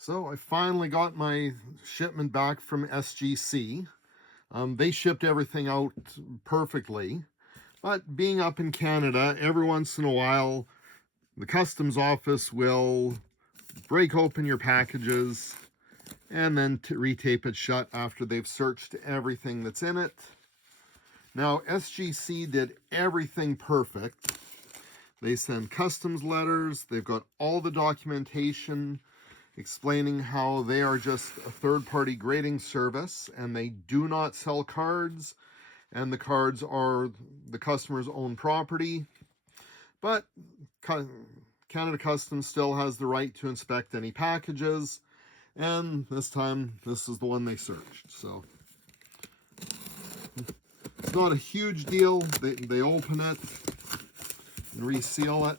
So I finally got my shipment back from SGC. They shipped everything out perfectly, but being up in Canada, every once in a while, the customs office will break open your packages and then retape it shut after they've searched everything that's in it. Now, SGC did everything perfect. They send customs letters, they've got all the documentation explaining how they are just a third-party grading service and they do not sell cards, and the cards are the customer's own property. But Canada Customs still has the right to inspect any packages, and this time this is the one they searched. So it's not a huge deal. They open it and reseal it.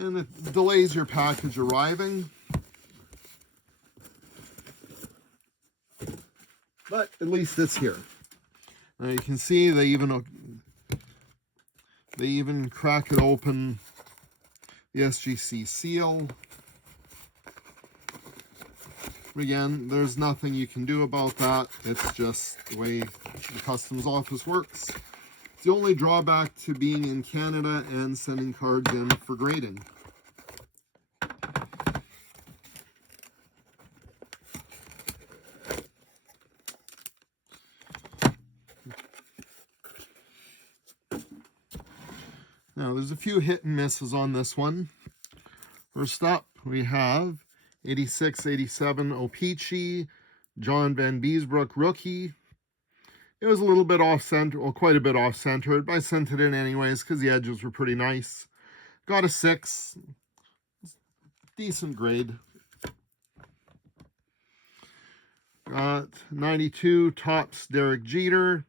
And it delays your package arriving. But at least it's here. Now you can see they even crack it open, the SGC seal. Again, there's nothing you can do about that. It's just the way the customs office works. It's the only drawback to being in Canada and sending cards in for grading. Now, there's a few hit and misses on this one. First up, we have 86-87 O-Pee-Chee, John Van Beesbrook rookie. It was a little bit off-center, well, quite a bit off-centered, but I sent it in anyways because the edges were pretty nice. Got a 6. Decent grade. Got 92 Topps Derek Jeter.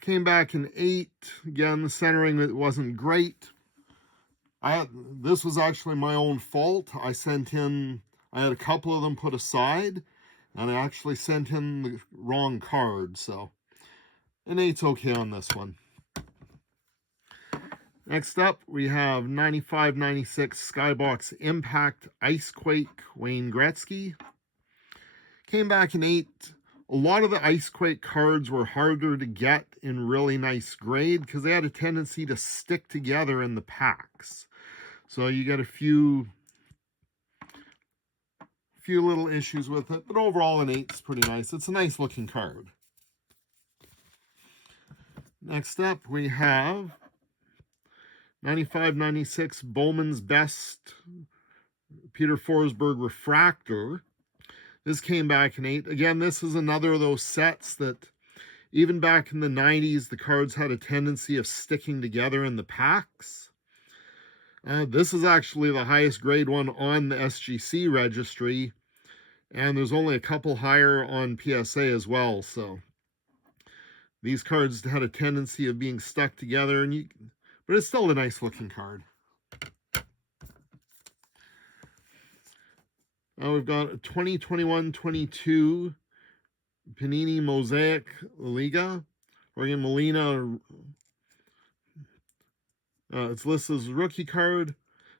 Came back in 8. Again, the centering wasn't great. This was actually my own fault. I had a couple of them put aside, and I actually sent in the wrong card, so an 8's okay on this one. Next up, we have 95-96 Skybox Impact Icequake Wayne Gretzky. Came back in 8. A lot of the Icequake cards were harder to get in really nice grade because they had a tendency to stick together in the packs. So you get a few little issues with it, but overall an 8 is pretty nice. It's a nice looking card. Next up, we have 95-96 Bowman's Best Peter Forsberg Refractor. This came back in 8. Again, this is another of those sets that even back in the 90s, the cards had a tendency of sticking together in the packs. This is actually the highest grade one on the SGC registry, and there's only a couple higher on PSA as well. So these cards had a tendency of being stuck together, but it's still a nice looking card. We've got a 2021-22 Panini Mosaic Liga. Jorge Molina. It's listed as a rookie card.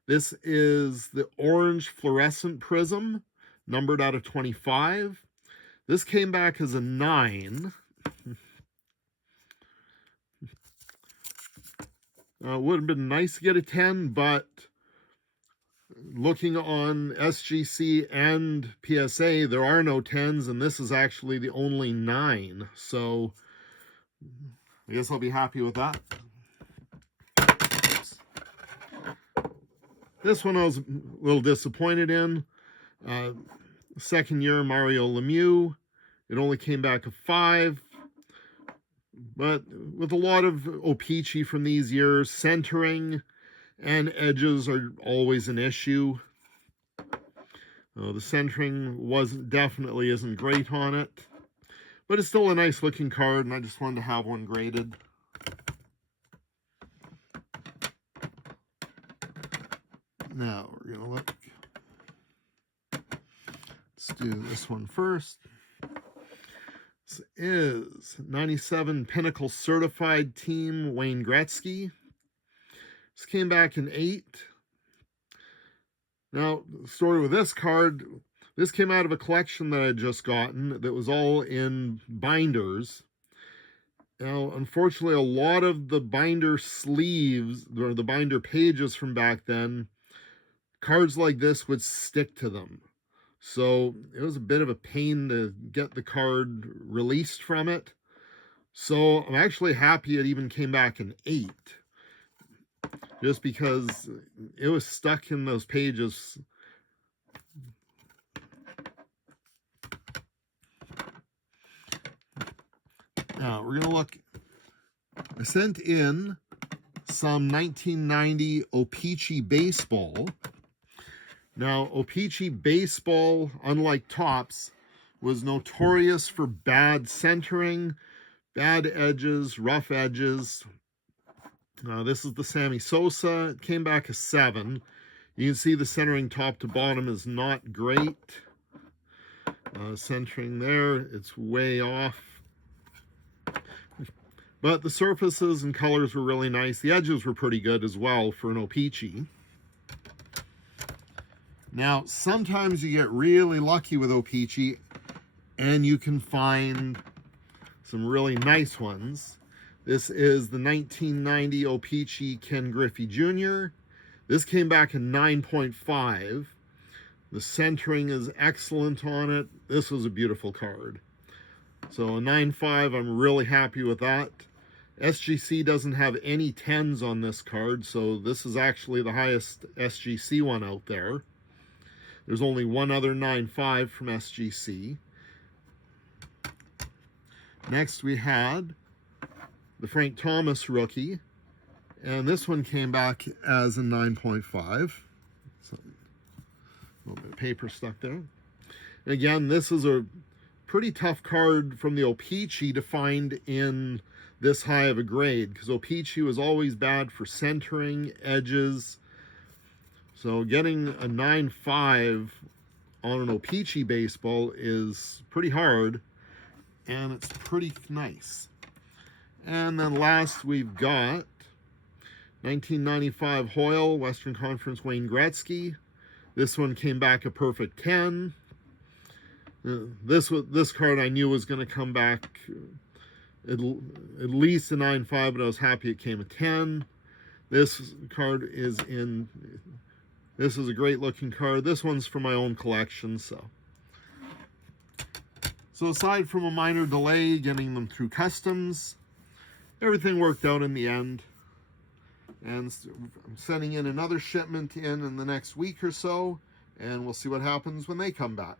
This is the orange fluorescent prism, numbered out of 25. This came back as a 9. Would have been nice to get a 10, but looking on SGC and PSA, there are no 10s, and this is actually the only 9. So I guess I'll be happy with that. This one I was a little disappointed in. Second year Mario Lemieux. It only came back a 5. But with a lot of O-Pee-Chee from these years, centering and edges are always an issue. The centering definitely isn't great on it, but it's still a nice looking card, and I just wanted to have one graded. Now we're gonna look. Let's do this one first. This is 97 Pinnacle Certified Team Wayne Gretzky. This came back in 8. Now, the story with this card, this came out of a collection that I had just gotten that was all in binders. Now, unfortunately, a lot of the binder sleeves, or the binder pages from back then, cards like this would stick to them. So it was a bit of a pain to get the card released from it. So I'm actually happy it even came back in 8, just because it was stuck in those pages. Now we're going to look. I sent in some 1990 O-Pee-Chee baseball. Now, O-Pee-Chee baseball, unlike Topps, was notorious for bad centering, bad edges, rough edges. This is the Sammy Sosa. It came back a 7. You can see the centering top to bottom is not great. Centering there, it's way off. But the surfaces and colors were really nice. The edges were pretty good as well for an O-Pee-Chee. Now, sometimes you get really lucky with O-Pee-Chee and you can find some really nice ones. This is the 1990 O-Pee-Chee Ken Griffey Jr. This came back in 9.5. The centering is excellent on it. This was a beautiful card. So a 9.5, I'm really happy with that. SGC doesn't have any 10s on this card, so this is actually the highest SGC one out there. There's only one other 9.5 from SGC. Next we had the Frank Thomas rookie, and this one came back as a 9.5. So, a little bit of paper stuck there. And again, this is a pretty tough card from the O-Pee-Chee to find in this high of a grade, because O-Pee-Chee was always bad for centering, edges. So getting a 9.5 on an O-Pee-Chee baseball is pretty hard, and it's pretty nice. And then last we've got 1995 Hoyle, Western Conference Wayne Gretzky. This one came back a perfect 10. This card I knew was going to come back at least a 9.5, but I was happy it came a 10. This card is in. This is a great looking card. This one's for my own collection, so. So aside from a minor delay getting them through customs, everything worked out in the end. And I'm sending in another shipment in the next week or so, and we'll see what happens when they come back.